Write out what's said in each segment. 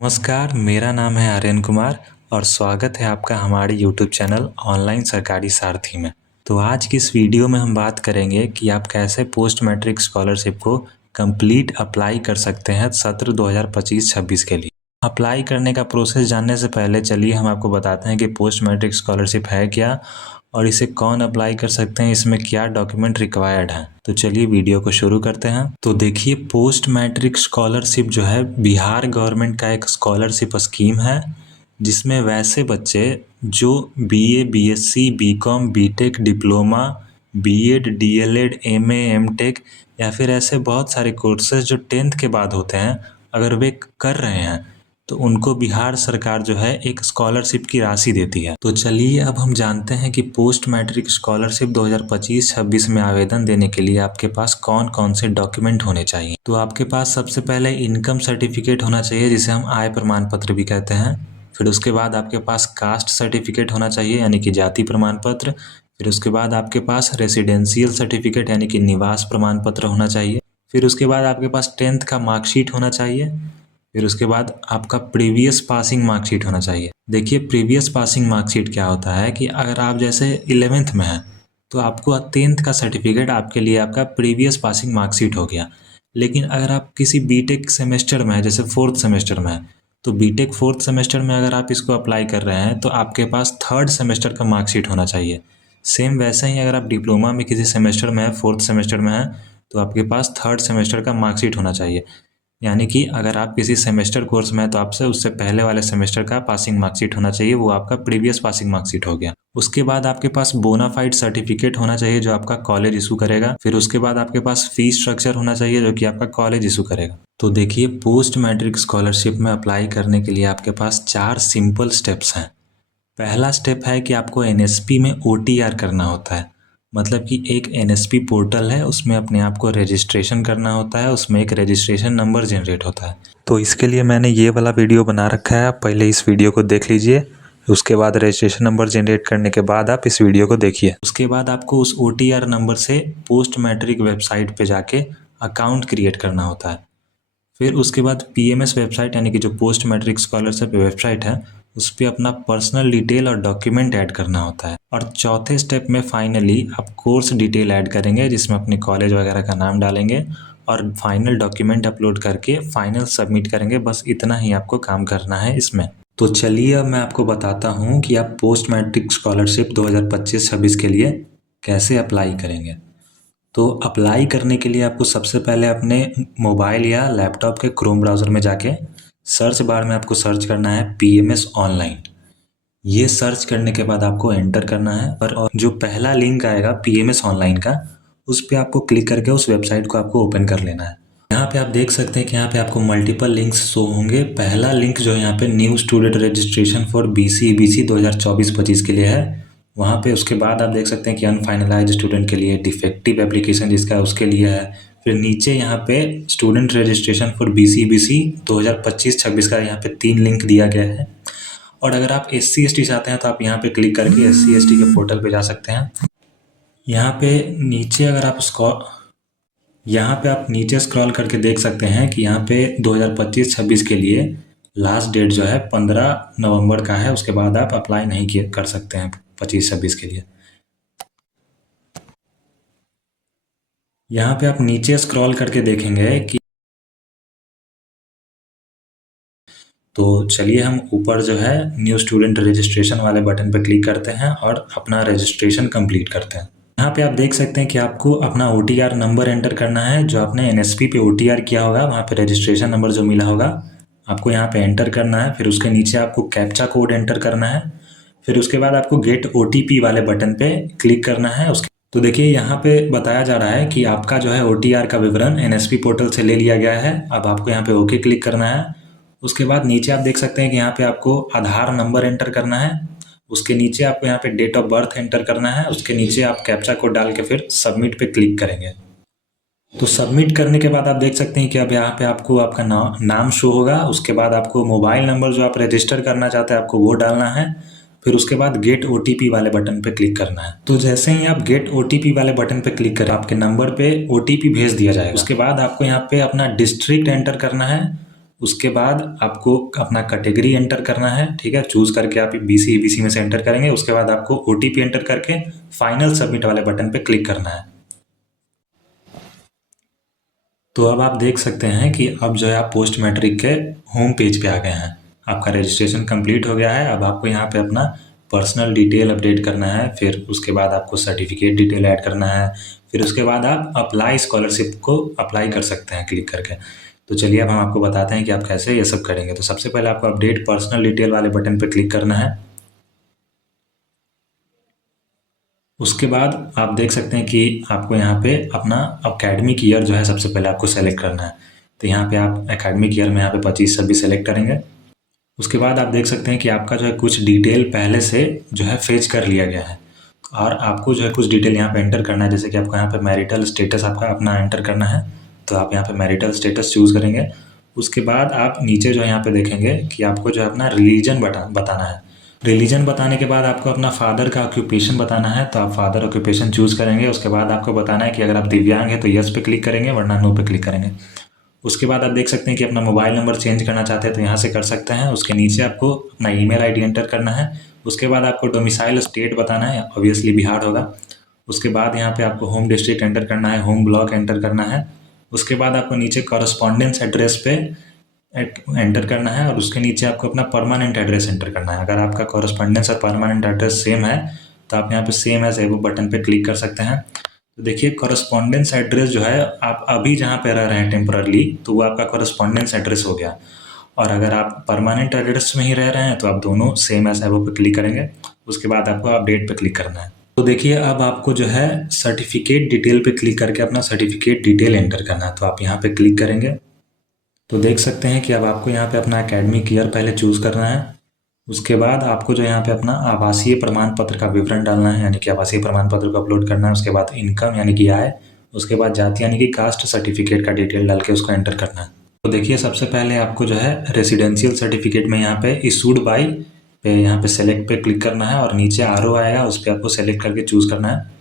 नमस्कार, मेरा नाम है आर्यन कुमार और स्वागत है आपका हमारे YouTube चैनल ऑनलाइन सरकारी सारथी में। तो आज की इस वीडियो में हम बात करेंगे कि आप कैसे पोस्ट मैट्रिक स्कॉलरशिप को कंप्लीट अप्लाई कर सकते हैं सत्र 2025-26 के लिए। अप्लाई करने का प्रोसेस जानने से पहले चलिए हम आपको बताते हैं कि पोस्ट मैट्रिक स्कॉलरशिप है क्या और इसे कौन अप्लाई कर सकते हैं, इसमें क्या डॉक्यूमेंट रिक्वायर्ड हैं। तो चलिए वीडियो को शुरू करते हैं। तो देखिए, पोस्ट मैट्रिक स्कॉलरशिप जो है बिहार गवर्नमेंट का एक स्कॉलरशिप स्कीम है जिसमें वैसे बच्चे जो BA, BSc, BCom, BTech, diploma, BEd, DElEd, MA, MTech या फिर ऐसे बहुत सारे कोर्सेज जो 10th के बाद होते हैं, अगर वे कर रहे हैं तो उनको बिहार सरकार जो है एक स्कॉलरशिप की राशि देती है। तो चलिए अब हम जानते हैं कि पोस्ट मैट्रिक स्कॉलरशिप 2025-26 में आवेदन देने के लिए आपके पास कौन कौन से डॉक्यूमेंट होने चाहिए। तो आपके पास सबसे पहले इनकम सर्टिफिकेट होना चाहिए, जिसे हम आय प्रमाण पत्र भी कहते हैं। फिर उसके बाद आपके पास कास्ट सर्टिफिकेट होना चाहिए, यानी कि जाति प्रमाण पत्र। फिर उसके बाद आपके पास रेसिडेंशियल सर्टिफिकेट यानी कि निवास प्रमाण पत्र होना चाहिए। फिर उसके बाद आपके पास 10th का मार्कशीट होना चाहिए। फिर उसके बाद आपका प्रीवियस पासिंग मार्कशीट होना चाहिए। देखिए, प्रीवियस पासिंग मार्कशीट क्या होता है कि अगर आप जैसे 11th में हैं तो आपको 10th का सर्टिफिकेट आपके लिए आपका प्रीवियस पासिंग मार्कशीट हो गया। लेकिन अगर आप किसी बीटेक सेमेस्टर में हैं, जैसे 4th सेमेस्टर में है, तो बीटेक 4th सेमेस्टर में अगर आप इसको अप्लाई कर रहे हैं तो आपके पास 3rd सेमेस्टर का मार्कशीट होना चाहिए। सेम वैसे ही अगर आप डिप्लोमा में किसी सेमेस्टर में है, 4th सेमेस्टर में है, तो आपके पास 3rd सेमेस्टर का मार्कशीट होना चाहिए। यानी कि अगर आप किसी सेमेस्टर कोर्स में हैं तो आपसे उससे पहले वाले सेमेस्टर का पासिंग मार्कशीट होना चाहिए, वो आपका प्रीवियस पासिंग मार्कशीट हो गया। उसके बाद आपके पास बोनाफाइड सर्टिफिकेट होना चाहिए जो आपका कॉलेज इशू करेगा। फिर उसके बाद आपके पास फीस स्ट्रक्चर होना चाहिए जो कि आपका कॉलेज इशू करेगा। तो देखिए, पोस्ट मैट्रिक स्कॉलरशिप में अप्लाई करने के लिए आपके पास 4 सिंपल स्टेप्स हैं। पहला स्टेप है कि आपको एनएसपी में ओटीआर करना होता है। मतलब कि एक एनएसपी पोर्टल है, उसमें अपने आप को रजिस्ट्रेशन करना होता है, उसमें एक रजिस्ट्रेशन नंबर जनरेट होता है। तो इसके लिए मैंने ये वाला वीडियो बना रखा है, आप पहले इस वीडियो को देख लीजिए। उसके बाद रजिस्ट्रेशन नंबर जनरेट करने के बाद आप इस वीडियो को देखिए। उसके बाद आपको उस ओटीआर नंबर से पोस्ट मैट्रिक वेबसाइट पे जाके अकाउंट क्रिएट करना होता है। फिर उसके बाद पीएमएस वेबसाइट यानी कि जो पोस्ट मैट्रिक स्कॉलरशिप वेबसाइट है, उस पर अपना पर्सनल डिटेल और डॉक्यूमेंट ऐड करना होता है। और चौथे स्टेप में फाइनली आप कोर्स डिटेल ऐड करेंगे, जिसमें अपने कॉलेज वगैरह का नाम डालेंगे और फाइनल डॉक्यूमेंट अपलोड करके फाइनल सबमिट करेंगे। बस इतना ही आपको काम करना है इसमें। तो चलिए अब मैं आपको बताता हूँ कि आप पोस्ट मैट्रिक स्कॉलरशिप 2025-26 के लिए कैसे अप्लाई करेंगे। तो अप्लाई करने के लिए आपको सबसे पहले अपने मोबाइल या लैपटॉप के क्रोम ब्राउज़र में जाके सर्च बार में आपको सर्च करना है पीएमएस ऑनलाइन। ये सर्च करने के बाद आपको एंटर करना है और जो पहला लिंक आएगा पीएमएस ऑनलाइन का, उस पर आपको क्लिक करके उस वेबसाइट को आपको ओपन कर लेना है। यहाँ पे आप देख सकते हैं कि यहाँ पे आपको मल्टीपल लिंक्स शो होंगे। पहला लिंक जो है यहाँ पे new student registration for BC 2024-25 के लिए है, वहाँ पे। उसके बाद आप देख सकते हैं कि अनफाइनलाइज स्टूडेंट के लिए, डिफेक्टिव एप्लीकेशन जिसका है उसके लिए है। फिर नीचे यहाँ पे स्टूडेंट रजिस्ट्रेशन फॉर बीसी 2025-26 का यहाँ पे 3 लिंक दिया गया है। और अगर आप SC/ST चाहते हैं तो आप यहाँ पे क्लिक करके SC/ST के पोर्टल पे जा सकते हैं। यहाँ पे नीचे अगर आप यहाँ पे आप नीचे स्क्रॉल करके देख सकते हैं कि यहाँ पे 2025-26 के लिए लास्ट डेट जो है 15 नवंबर का है। उसके बाद आप अप्लाई नहीं कर सकते हैं 25-26 के लिए। यहाँ पे आप नीचे स्क्रॉल करके देखेंगे कि तो चलिए हम ऊपर जो है न्यू स्टूडेंट रजिस्ट्रेशन वाले बटन पर क्लिक करते हैं और अपना रजिस्ट्रेशन कंप्लीट करते हैं। यहाँ पे आप देख सकते हैं कि आपको अपना OTR नंबर एंटर करना है। जो आपने NSP पे OTR किया होगा, वहाँ पे रजिस्ट्रेशन नंबर जो मिला होगा आपको यहाँ पे एंटर करना है। फिर उसके नीचे आपको कैप्चा कोड एंटर करना है। फिर उसके बाद आपको गेट OTP वाले बटन पे क्लिक करना है। तो देखिए, यहाँ पे बताया जा रहा है कि आपका जो है OTR का विवरण NSP पोर्टल से ले लिया गया है। अब आपको यहाँ पे ओके क्लिक करना है। उसके बाद नीचे आप देख सकते हैं कि यहाँ पे आपको आधार नंबर एंटर करना है। उसके नीचे आपको यहाँ पे डेट ऑफ बर्थ एंटर करना है। उसके नीचे आप कैप्चा कोड डाल के फिर सबमिट पे क्लिक करेंगे। तो सबमिट करने के बाद आप देख सकते हैं कि अब यहाँ पे आपको आपका नाम शो होगा। उसके बाद आपको मोबाइल नंबर जो आप रजिस्टर करना चाहते हैं आपको वो डालना है। फिर उसके बाद गेट OTP वाले बटन पे क्लिक करना है। तो जैसे ही आप गेट OTP वाले बटन पे क्लिक करें, आपके नंबर पे OTP भेज दिया जाएगा। उसके बाद आपको यहाँ पे अपना डिस्ट्रिक्ट एंटर करना है। उसके बाद आपको अपना कैटेगरी एंटर करना है, ठीक है। चूज़ करके आप BC EBC में से एंटर करेंगे। उसके बाद आपको OTP एंटर करके फाइनल सबमिट वाले बटन पे क्लिक करना है। तो अब आप देख सकते हैं कि अब जो है आप पोस्ट मैट्रिक के होम पेज पे आ गए हैं। आपका रजिस्ट्रेशन कंप्लीट हो गया है। अब आपको यहाँ पे अपना पर्सनल डिटेल अपडेट करना है, फिर उसके बाद आपको सर्टिफिकेट डिटेल ऐड करना है, फिर उसके बाद आप अप्लाई स्कॉलरशिप को अप्लाई कर सकते हैं क्लिक करके। तो चलिए अब हम आपको बताते हैं कि आप कैसे ये सब करेंगे। तो सबसे पहले आपको अपडेट पर्सनल डिटेल वाले बटन पर क्लिक करना है। उसके बाद आप देख सकते हैं कि आपको यहाँ पे अपना अकेडमिक ईयर जो है सबसे पहले आपको सेलेक्ट करना है। तो यहाँ पे आप एकेडमिक ईयर में यहाँ पे 25-26 सेलेक्ट करेंगे। उसके बाद आप देख सकते हैं कि आपका जो है कुछ डिटेल पहले से जो है फेच कर लिया गया है, और आपको जो है कुछ डिटेल यहाँ पे एंटर करना है। जैसे कि आपको यहाँ पे मैरिटल स्टेटस आपका अपना एंटर करना है, तो आप यहाँ पे मैरिटल स्टेटस चूज़ करेंगे। उसके बाद आप नीचे जो है यहाँ पे देखेंगे कि आपको जो है अपना रिलीजन बताना है। रिलीजन बताने के बाद आपको अपना फादर का ऑक्यूपेशन बताना है, तो आप फादर ऑक्यूपेशन चूज़ करेंगे। उसके बाद आपको बताना है कि अगर आप दिव्यांग हैं तो यस पे क्लिक करेंगे, वरना नो पे क्लिक करेंगे। उसके बाद आप देख सकते हैं कि अपना मोबाइल नंबर चेंज करना चाहते हैं तो यहाँ से कर सकते हैं। उसके नीचे आपको अपना ईमेल आईडी एंटर करना है। उसके बाद आपको डोमिसाइल स्टेट बताना है, ऑब्वियसली बिहार होगा। उसके बाद यहाँ पे आपको होम डिस्ट्रिक्ट एंटर करना है, होम ब्लॉक एंटर करना है। उसके बाद आपको नीचे कॉरस्पॉन्डेंस एड्रेस पे एंटर करना है, और उसके नीचे आपको अपना परमानेंट एड्रेस एंटर करना है। अगर आपका कॉरस्पॉन्डेंस और परमानेंट एड्रेस सेम है तो आप यहाँ पे सेम एज एबव बटन पे क्लिक कर सकते हैं। तो देखिए कॉरस्पॉन्डेंस एड्रेस जो है आप अभी जहाँ पे रह रहे हैं टेम्पररी, तो वो आपका कॉरस्पॉन्डेंस एड्रेस हो गया। और अगर आप परमानेंट एड्रेस में ही रह रहे हैं तो आप दोनों सेम एज एबव पे क्लिक करेंगे। उसके बाद आपको अपडेट पे क्लिक करना है। तो देखिए अब आपको जो है सर्टिफिकेट डिटेल पे क्लिक करके अपना सर्टिफिकेट डिटेल एंटर करना है, तो आप यहाँ पे क्लिक करेंगे। तो देख सकते हैं कि अब आपको यहाँ पे अपना एकेडमिक ईयर पहले चूज़ करना है। उसके बाद आपको जो यहाँ पे अपना आवासीय प्रमाण पत्र का विवरण डालना है, यानी कि आवासीय प्रमाण पत्र को अपलोड करना है। उसके बाद इनकम यानी कि आय, उसके बाद जाति यानी कि कास्ट सर्टिफिकेट का डिटेल डाल के उसको एंटर करना है। तो देखिए सबसे पहले आपको जो है रेसिडेंशियल सर्टिफिकेट में यहाँ पे इशूड बाई पे यहाँ पे सेलेक्ट पे क्लिक करना है, और नीचे RO आएगा उस पर आपको सेलेक्ट करके चूज़ करना है।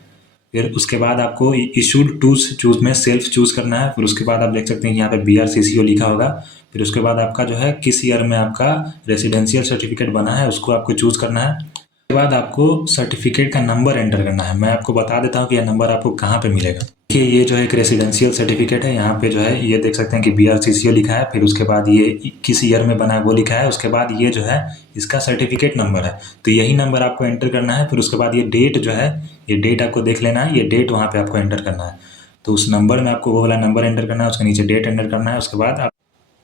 फिर उसके बाद आपको इशूड टू चूज़ में सेल्फ चूज़ करना है। फिर उसके बाद आप देख सकते हैं कि यहाँ पे BRCCO लिखा होगा। फिर उसके बाद आपका जो है किस ईयर में आपका रेसिडेंशियल सर्टिफिकेट बना है उसको आपको चूज़ करना है। उसके बाद आपको सर्टिफिकेट का नंबर एंटर करना है। मैं आपको बता देता हूँ कि यह नंबर आपको कहाँ पे मिलेगा। देखिए ये जो है एक रेसिडेंशियल सर्टिफिकेट है, यहाँ पे जो है ये देख सकते हैं कि BRCCO लिखा है। फिर उसके बाद ये किस ईयर में बना है वो लिखा है। उसके बाद ये जो है इसका सर्टिफिकेट नंबर है, तो यही नंबर आपको एंटर करना है। फिर उसके बाद ये डेट जो है, ये डेट आपको देख लेना है, ये डेट वहाँ पे आपको एंटर करना है। तो उस नंबर में आपको वो वाला नंबर एंटर करना है, उसके नीचे डेट एंटर करना है।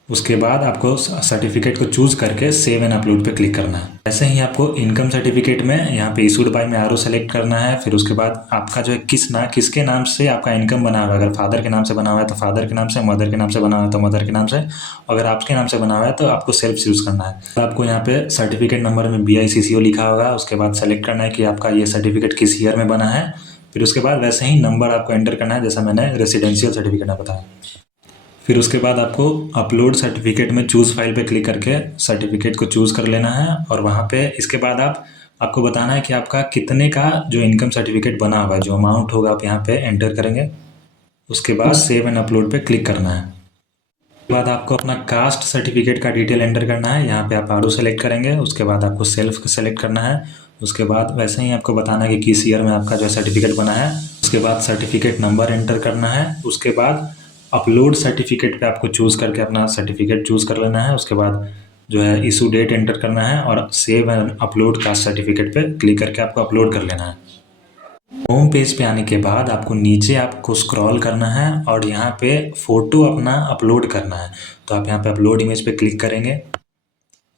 उसके बाद आपको सर्टिफिकेट को चूज़ करके सेव एंड अपलोड पे क्लिक करना है। ऐसे ही आपको इनकम सर्टिफिकेट में यहाँ पे इशूड बाय में RO सेलेक्ट करना है। फिर उसके बाद आपका जो है किसके नाम से आपका इनकम बना हुआ है। अगर फादर के नाम से बना हुआ है तो फादर के नाम से, मदर के नाम से बना हुआ है तो मदर के नाम से, अगर आपके नाम से बना हुआ है तो आपको सेल्फ चूज़ करना है। तो आपको यहाँ पे सर्टिफिकेट नंबर में BICCO लिखा होगा। उसके बाद सेलेक्ट करना है कि आपका ये सर्टिफिकेट किस ईयर में बना है। फिर उसके बाद वैसे ही नंबर आपको एंटर करना है जैसा मैंने रेसिडेंशियल सर्टिफिकेट में बताया। फिर उसके बाद आपको अपलोड सर्टिफिकेट में चूज़ फाइल पे क्लिक करके सर्टिफिकेट को चूज़ कर लेना है, और वहाँ पे इसके बाद आपको बताना है कि आपका कितने का जो इनकम सर्टिफिकेट बना हुआ है, जो अमाउंट होगा आप यहाँ पे एंटर करेंगे। उसके बाद सेव एंड अपलोड पे क्लिक करना है। उसके बाद आपको अपना कास्ट सर्टिफिकेट का डिटेल एंटर करना है। यहाँ पे आप RO सेलेक्ट करेंगे। उसके बाद आपको सेल्फ सेलेक्ट करना है। उसके बाद वैसे ही आपको बताना है कि किस ईयर में आपका जो सर्टिफिकेट बना है। उसके बाद सर्टिफिकेट नंबर एंटर करना है। उसके बाद अपलोड सर्टिफिकेट पे आपको चूज़ करके अपना सर्टिफिकेट चूज़ कर लेना है। उसके बाद जो है इशू डेट एंटर करना है, और save and upload caste certificate पे क्लिक करके आपको अपलोड कर लेना है। होम पेज पे आने के बाद आपको नीचे आपको स्क्रॉल करना है, और यहाँ पे फ़ोटो अपना अपलोड करना है। तो आप यहाँ पे अपलोड इमेज पे क्लिक करेंगे।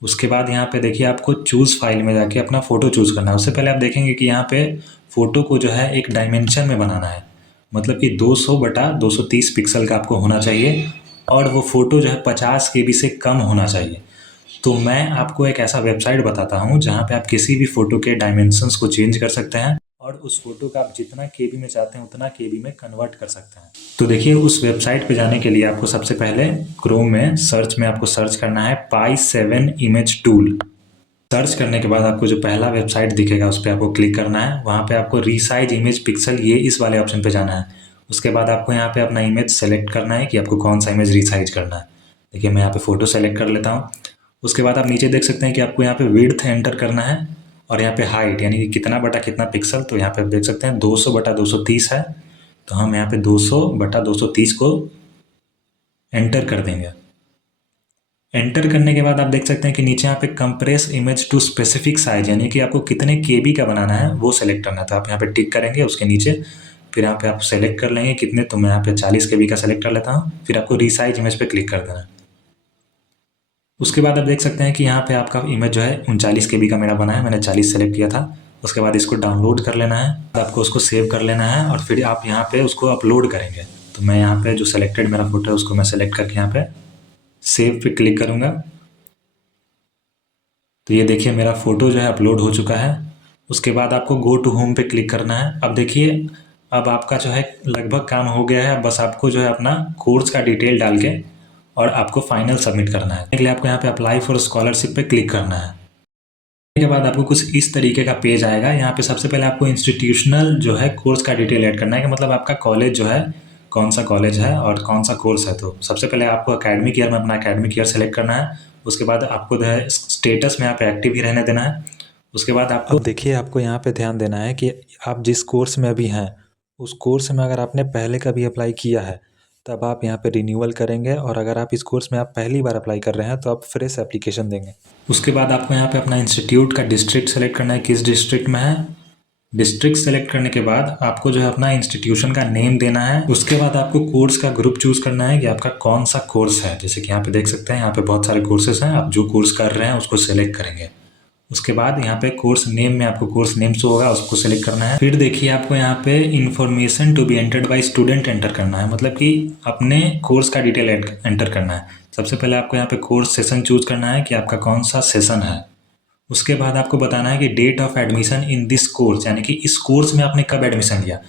उसके बाद यहाँ पे देखिए आपको चूज़ फाइल में जाके अपना फ़ोटो चूज़ करना है। उससे पहले आप देखेंगे कि यहाँ पे फ़ोटो को जो है एक डायमेंशन में बनाना है, मतलब कि 200/230 पिक्सल का आपको होना चाहिए, और वो फ़ोटो जो है 50 KB से कम होना चाहिए। तो मैं आपको एक ऐसा वेबसाइट बताता हूँ जहाँ पे आप किसी भी फ़ोटो के डायमेंशंस को चेंज कर सकते हैं, और उस फोटो का आप जितना KB में चाहते हैं उतना KB में कन्वर्ट कर सकते हैं। तो देखिए उस वेबसाइट पे जाने के लिए आपको सबसे पहले क्रोम में सर्च में आपको सर्च करना है Pi7 इमेज टूल। सर्च करने के बाद आपको जो पहला वेबसाइट दिखेगा उस पर आपको क्लिक करना है। वहाँ पे आपको रीसाइज इमेज पिक्सल, ये इस वाले ऑप्शन पे जाना है। उसके बाद आपको यहाँ पे अपना इमेज सेलेक्ट करना है कि आपको कौन सा इमेज रीसाइज करना है। देखिए मैं यहाँ पे फ़ोटो सेलेक्ट कर लेता हूँ। उसके बाद आप नीचे देख सकते हैं कि आपको यहाँ पे विड्थ एंटर करना है और यहाँ पे हाइट यानी कि कितना बटा कितना पिक्सल, तो यहाँ पे आप देख सकते हैं 200 बटा 230 है, तो हम यहाँ पे 200 बटा 230 को एंटर कर देंगे। एंटर करने के बाद आप देख सकते हैं कि नीचे यहाँ पे compress image to specific size यानी कि आपको कितने केबी का बनाना है वो सेलेक्ट करना है, तो आप यहाँ पे टिक करेंगे उसके नीचे, फिर यहाँ पे आप सेलेक्ट कर लेंगे कितने, तो मैं यहाँ पे 40 केबी का सेलेक्ट कर लेता हूँ, फिर आपको रीसाइज इमेज पे क्लिक कर देना है। उसके बाद आप देख सकते हैं कि यहाँ पे आपका इमेज जो है 39 केबी का मेरा बना है, मैंने 40 सेलेक्ट किया था। उसके बाद इसको डाउनलोड कर लेना है, आपको उसको सेव कर लेना है और फिर आप यहाँ पे उसको अपलोड करेंगे। तो मैं यहाँ पे जो सेलेक्टेड मेरा फोटो है उसको मैं सेलेक्ट करके यहाँ पे सेव पे क्लिक करूँगा। तो ये देखिए मेरा फ़ोटो जो है अपलोड हो चुका है। उसके बाद आपको गो टू होम पे क्लिक करना है। अब देखिए अब आपका जो है लगभग काम हो गया है, बस आपको जो है अपना कोर्स का डिटेल डाल के और आपको फाइनल सबमिट करना है। इसके लिए आपको यहाँ पे अप्लाई फॉर स्कॉलरशिप पे क्लिक करना है। के बाद आपको कुछ इस तरीके का पेज आएगा। यहाँ पे सबसे पहले आपको इंस्टीट्यूशनल जो है कोर्स का डिटेल ऐड करना है कि मतलब आपका कॉलेज जो है कौन सा कॉलेज है और कौन सा कोर्स है। तो सबसे पहले आपको अकेडमिक ईयर में अपना अकेडमिक ईयर सेलेक्ट करना है। उसके बाद आपको जो है स्टेटस में यहाँ पे एक्टिव ही रहने देना है। उसके बाद आपको देखिए आपको यहाँ पे ध्यान देना है कि आप जिस कोर्स में अभी हैं उस कोर्स में अगर आपने पहले कभी अप्लाई किया है तब आप यहाँ पे रिन्यूअल करेंगे, और अगर आप इस कोर्स में आप पहली बार अप्लाई कर रहे हैं तो आप फ्रेश एप्लीकेशन देंगे। उसके बाद आपको यहाँ पे अपना इंस्टीट्यूट का डिस्ट्रिक्ट सेलेक्ट करना है, किस डिस्ट्रिक्ट में है। डिस्ट्रिक्ट सेलेक्ट करने के बाद आपको जो है अपना इंस्टीट्यूशन का नेम देना है। उसके बाद आपको कोर्स का ग्रुप चूज करना है कि आपका कौन सा कोर्स है। जैसे कि यहाँ पे देख सकते हैं यहाँ पे बहुत सारे कोर्सेज हैं, आप जो कोर्स कर रहे हैं उसको सेलेक्ट करेंगे। उसके बाद यहाँ पे कोर्स नेम में आपको कोर्स नेम शो होगा, उसको सेलेक्ट करना है। फिर देखिए आपको यहाँ पे information to be entered by student enter करना है, मतलब कि अपने कोर्स का डिटेल एंटर करना है। सबसे पहले आपको यहाँ पे कोर्स सेशन चूज करना है कि आपका कौन सा सेशन है। उसके बाद आपको बताना है कि date of admission in this course, यानी कि इस कोर्स में आपने कब एडमिशन लिया।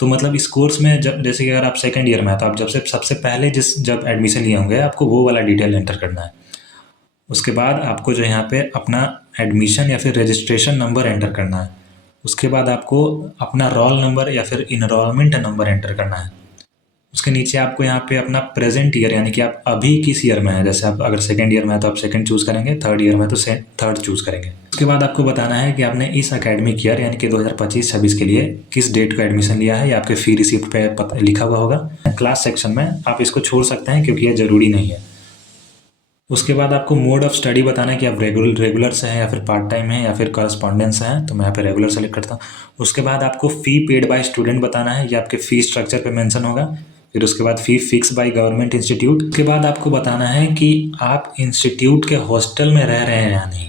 तो मतलब इस कोर्स में जब जैसे कि अगर आप सेकेंड ईयर में है तो आप जब से सबसे पहले जब एडमिशन लिए होंगे आपको वो वाला डिटेल एंटर करना है। उसके बाद आपको जो यहाँ पे अपना एडमिशन या फिर रजिस्ट्रेशन नंबर एंटर करना है। उसके बाद आपको अपना रोल नंबर या फिर इनरोलमेंट नंबर एंटर करना है। उसके नीचे आपको यहाँ पे अपना प्रेजेंट ईयर यानी कि आप अभी किस ईयर में है। जैसे आप अगर सेकंड ईयर में है तो आप सेकंड चूज़ करेंगे, थर्ड ईयर में तो थर्ड चूज़ करेंगे। उसके बाद आपको बताना है कि आपने इस एकेडमिक ईयर यानी कि 2025-26 के लिए किस डेट को एडमिशन लिया है। या आपके फी रिसिप्ट पे लिखा हुआ होगा। क्लास सेक्शन में आप इसको छोड़ सकते हैं क्योंकि यह ज़रूरी नहीं है। उसके बाद आपको मोड ऑफ स्टडी बताना है कि आप रेगुलर से हैं या फिर पार्ट टाइम है या फिर करस्पॉन्डेंस है, तो मैं यहाँ पे रेगुलर सेलेक्ट करता हूँ। उसके बाद आपको फ़ी पेड बाय स्टूडेंट बताना है, ये आपके फ़ी स्ट्रक्चर पे मेंशन होगा। फिर उसके बाद फ़ी फिक्स बाय गवर्नमेंट इंस्टीट्यूट। उसके बाद आपको बताना है कि आप इंस्टीट्यूट के हॉस्टल में रह रहे हैं या नहीं।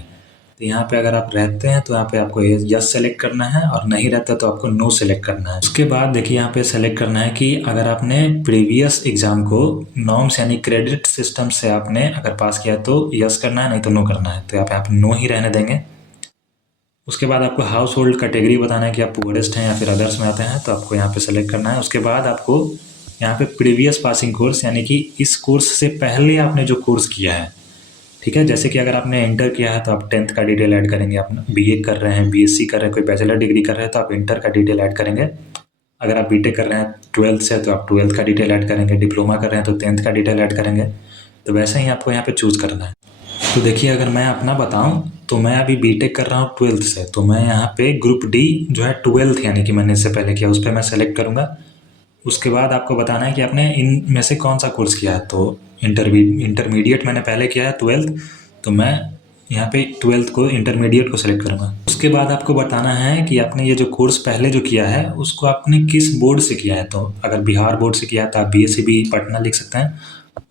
तो यहाँ पे अगर आप रहते हैं तो यहाँ पे आपको यस सेलेक्ट करना है और नहीं रहता तो आपको नो सेलेक्ट करना है। उसके बाद देखिए यहाँ पे सेलेक्ट करना है कि अगर आपने प्रीवियस एग्जाम को नॉर्म्स यानी क्रेडिट सिस्टम से आपने अगर पास किया तो यस करना है, नहीं तो नो करना है। तो यहाँ पे आप नो ही रहने देंगे। उसके बाद आपको हाउस होल्ड कैटेगरी बताना है कि आप पुअरेस्ट हैं या फिर अदर्स में आते हैं, तो आपको यहाँ पे सेलेक्ट करना है। उसके बाद आपको यहाँ पे प्रीवियस पासिंग कोर्स यानी कि इस कोर्स से पहले आपने जो कोर्स किया है, ठीक है। जैसे कि अगर आपने इंटर किया है तो आप 10th का डिटेल ऐड करेंगे। आप बीए कर रहे हैं, बीएससी कर रहे हैं, कोई बैचलर डिग्री कर रहे हैं तो आप इंटर का डिटेल ऐड करेंगे। अगर आप बीटेक कर रहे हैं 12th से तो आप 12th का डिटेल ऐड करेंगे। डिप्लोमा कर रहे हैं तो 10th का डिटेल ऐड करेंगे। तो वैसे ही आपको यहाँ पे चूज़ करना है। तो देखिए अगर मैं अपना बताऊँ तो मैं अभी बीटेक कर रहा हूँ 12th से, तो मैं यहाँ पे ग्रुप डी जो है 12th यानी कि मैंने इससे पहले किया उस पर मैं सेलेक्ट करूँगा। उसके बाद आपको बताना है कि आपने इन में से कौन सा कोर्स किया है। तो इंटरमीडिएट मैंने पहले किया है 12th, तो मैं यहाँ पे 12th को इंटरमीडिएट को सेलेक्ट करूँगा। उसके बाद आपको बताना है कि आपने ये जो कोर्स पहले जो किया है उसको आपने किस बोर्ड से किया है। तो अगर बिहार बोर्ड से किया है तो आप BSCB पटना लिख सकते हैं,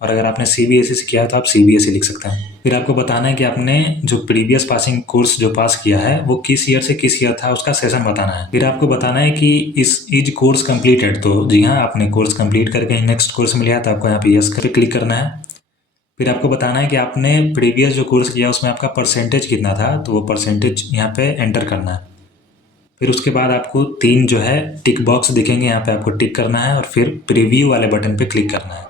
और अगर आपने CBSE से किया है तो आप CBSE लिख सकते हैं। फिर आपको बताना है कि आपने जो प्रीवियस पासिंग कोर्स जो पास किया है वो किस ईयर से किस ईयर था, उसका सेशन बताना है। फिर आपको बताना है कि इज कोर्स कंप्लीटेड, तो जी हाँ आपने कोर्स कंप्लीट करके नेक्स्ट कोर्स में लिया तो आपको यहाँ पे यस करके क्लिक करना है। फिर आपको बताना है कि आपने प्रीवियस जो कोर्स किया उसमें आपका परसेंटेज कितना था, तो वो परसेंटेज यहाँ पे एंटर करना है। फिर उसके बाद आपको 3 जो है टिक बॉक्स दिखेंगे, यहाँ पे आपको टिक करना है और फिर प्रीव्यू वाले बटन पे क्लिक करना है।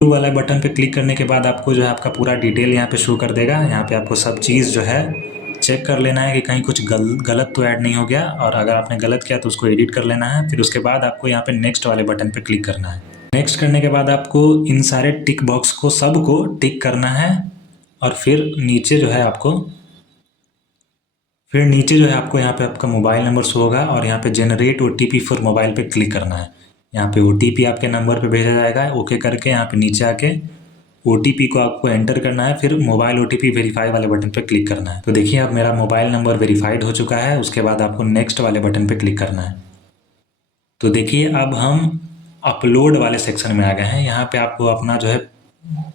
प्रीव्यू वाले बटन पे क्लिक करने के बाद आपको जो है आपका पूरा डिटेल यहाँ पे शो कर देगा। यहाँ पे आपको सब चीज़ जो है चेक कर लेना है कि कहीं कुछ गलत तो ऐड नहीं हो गया, और अगर आपने गलत किया तो उसको एडिट कर लेना है। फिर उसके बाद आपको यहाँ पे नेक्स्ट वाले बटन पे क्लिक करना है। नेक्स्ट करने के बाद आपको इन सारे टिक बॉक्स को सबको टिक करना है और फिर नीचे जो है आपको यहाँ पे आपका मोबाइल नंबर शो होगा और यहाँ पे जनरेट OTP फॉर मोबाइल पे क्लिक करना है। यहाँ पे OTP आपके नंबर पे भेजा जाएगा। ओके करके यहाँ पे नीचे आके OTP को आपको एंटर करना है, फिर मोबाइल OTP वेरीफाई वाले बटन पे क्लिक करना है। तो देखिए अब मेरा मोबाइल नंबर वेरीफाइड हो चुका है। उसके बाद आपको नेक्स्ट वाले बटन पे क्लिक करना है। तो देखिए अब हम अपलोड वाले सेक्शन में आ गए हैं। यहाँ पे आपको अपना जो है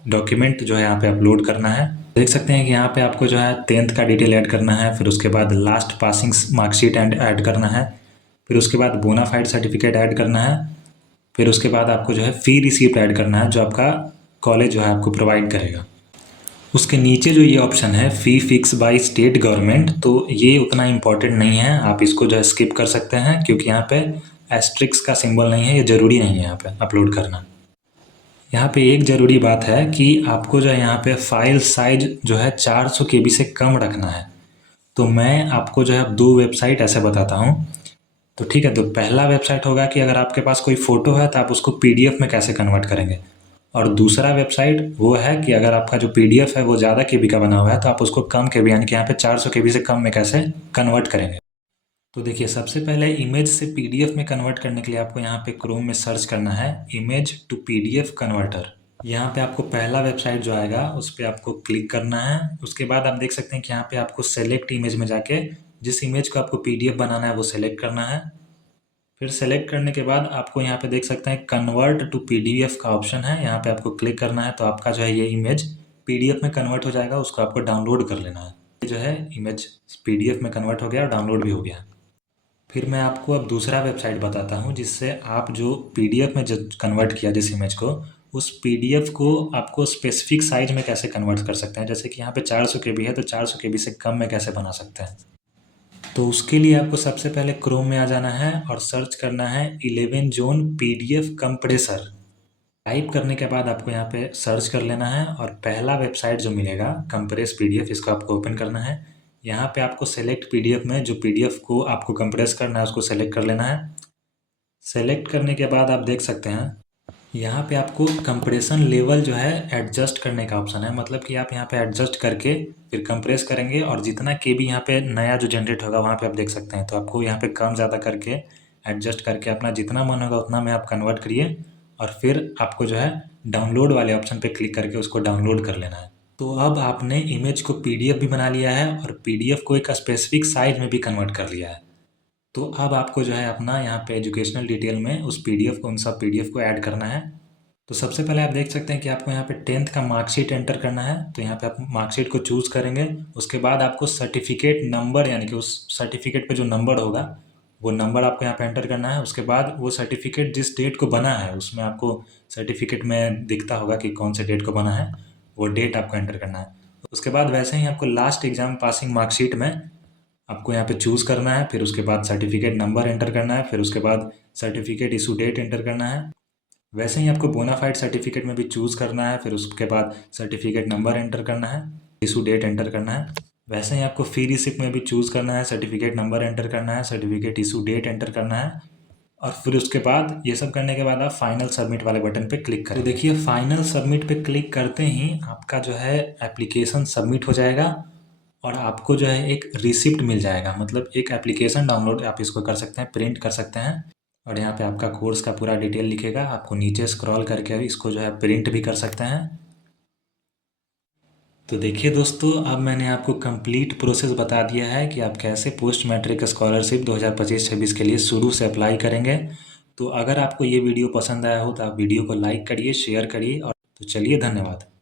डॉक्यूमेंट जो है यहाँ पे अपलोड करना है। देख सकते हैं कि यहाँ पे आपको जो है 10th का डिटेल ऐड करना है, फिर उसके बाद लास्ट पासिंग मार्कशीट ऐड करना है, फिर उसके बाद बोनाफाइड सर्टिफिकेट ऐड करना है, फिर उसके बाद आपको जो है फ़ी रिसीप्ट ऐड करना है जो आपका कॉलेज जो है आपको प्रोवाइड करेगा। उसके नीचे जो ये ऑप्शन है फ़ी फिक्स बाय स्टेट गवर्नमेंट, तो ये उतना इम्पोर्टेंट नहीं है, आप इसको जो है स्किप कर सकते हैं क्योंकि यहाँ पे एस्ट्रिक्स का सिंबल नहीं है, ये ज़रूरी नहीं है यहाँ पे अपलोड करना। यहाँ पे एक ज़रूरी बात है कि आपको जो है यहाँ पे फाइल साइज जो है 400 KB से कम रखना है। तो मैं आपको जो है अब 2 वेबसाइट ऐसे बताता हूँ। तो ठीक है, तो पहला वेबसाइट होगा कि अगर आपके पास कोई फ़ोटो है तो आप उसको PDF में कैसे कन्वर्ट करेंगे, और दूसरा वेबसाइट वो है कि अगर आपका जो PDF है वो ज़्यादा KB का बना हुआ है तो आप उसको कम KB यानी कि यहाँ पे 400 KB से कम में कैसे कन्वर्ट करेंगे। तो देखिए सबसे पहले इमेज से PDF में कन्वर्ट करने के लिए आपको यहाँ पे क्रोम में सर्च करना है इमेज टू PDF कन्वर्टर। यहाँ पे आपको पहला वेबसाइट जो आएगा उस पर आपको क्लिक करना है। उसके बाद आप देख सकते हैं कि यहाँ पे आपको सेलेक्ट इमेज में जाके जिस इमेज को आपको PDF बनाना है वो सेलेक्ट करना है। फिर सेलेक्ट करने के बाद आपको यहाँ पे देख सकते हैं कन्वर्ट टू PDF का ऑप्शन है, यहाँ पे आपको क्लिक करना है। तो आपका जो है ये इमेज PDF में कन्वर्ट हो जाएगा, उसको आपको डाउनलोड कर लेना है। ये जो है इमेज PDF में कन्वर्ट हो गया और डाउनलोड भी हो गया। फिर मैं आपको अब दूसरा वेबसाइट बताता हूँ जिससे आप जो PDF में जो कन्वर्ट किया जिस इमेज को, उस PDF को आपको स्पेसिफिक साइज में कैसे कन्वर्ट कर सकते हैं। जैसे कि यहाँ पे 400 KB है तो 400 KB से कम में कैसे बना सकते हैं। तो उसके लिए आपको सबसे पहले क्रोम में आ जाना है और सर्च करना है 11 जोन PDF कंप्रेसर। टाइप करने के बाद आपको यहाँ पे सर्च कर लेना है और पहला वेबसाइट जो मिलेगा कंप्रेस PDF, इसको आपको ओपन करना है। यहाँ पे आपको सेलेक्ट PDF में जो PDF को आपको कंप्रेस करना है उसको सेलेक्ट कर लेना है। सेलेक्ट करने के बाद आप देख सकते हैं यहाँ पे आपको कंप्रेशन लेवल जो है एडजस्ट करने का ऑप्शन है, मतलब कि आप यहाँ पे एडजस्ट करके फिर कंप्रेस करेंगे और जितना KB यहाँ पे नया जो जनरेट होगा वहाँ पे आप देख सकते हैं। तो आपको यहाँ पे कम ज़्यादा करके एडजस्ट करके अपना जितना मन होगा उतना में आप कन्वर्ट करिए और फिर आपको जो है डाउनलोड वाले ऑप्शन पे क्लिक करके उसको डाउनलोड कर लेना है। तो अब आपने इमेज को PDF भी बना लिया है और PDF को एक स्पेसिफिक साइज में भी कन्वर्ट कर लिया है। तो अब आपको जो है अपना यहाँ पे एजुकेशनल डिटेल में उस PDF को, उन सब PDF को ऐड करना है। तो सबसे पहले आप देख सकते हैं कि आपको यहाँ पे 10th का मार्कशीट एंटर करना है। तो यहाँ पे आप मार्कशीट को चूज़ करेंगे। उसके बाद आपको सर्टिफिकेट नंबर यानी कि उस सर्टिफिकेट पे जो नंबर होगा वो नंबर आपको यहाँ पे एंटर करना है। उसके बाद वो सर्टिफिकेट जिस डेट को बना है उसमें आपको सर्टिफिकेट में दिखता होगा कि कौन से डेट को बना है, वो डेट आपको एंटर करना है। उसके बाद वैसे ही आपको लास्ट एग्ज़ाम पासिंग मार्कशीट में आपको यहाँ पे चूज़ करना है, फिर उसके बाद सर्टिफिकेट नंबर एंटर करना है, फिर उसके बाद सर्टिफिकेट इशू डेट एंटर करना है। वैसे ही आपको बोनाफाइड सर्टिफिकेट में भी चूज़ करना है, फिर उसके बाद सर्टिफिकेट नंबर एंटर करना है, इशू डेट एंटर करना है। वैसे ही आपको फ़ी रिसिप्ट में भी चूज़ करना है, सर्टिफिकेट नंबर एंटर करना है, सर्टिफिकेट इशू डेट एंटर करना है और फिर उसके बाद ये सब करने के बाद आप फाइनल सबमिट वाले बटन पे क्लिक करें। तो देखिए फाइनल सबमिट पे क्लिक करते ही आपका जो है एप्लीकेशन सबमिट हो जाएगा और आपको जो है एक रिसिप्ट मिल जाएगा, मतलब एक एप्लीकेशन डाउनलोड आप इसको कर सकते हैं, प्रिंट कर सकते हैं और यहाँ पे आपका कोर्स का पूरा डिटेल लिखेगा। आपको नीचे स्क्रॉल करके इसको जो है प्रिंट भी कर सकते हैं। तो देखिए दोस्तों, अब मैंने आपको कंप्लीट प्रोसेस बता दिया है कि आप कैसे पोस्ट मैट्रिक स्कॉलरशिप 2025-26 के लिए शुरू से अप्लाई करेंगे। तो अगर आपको ये वीडियो पसंद आया हो तो आप वीडियो को लाइक करिए, शेयर करिए और तो चलिए धन्यवाद।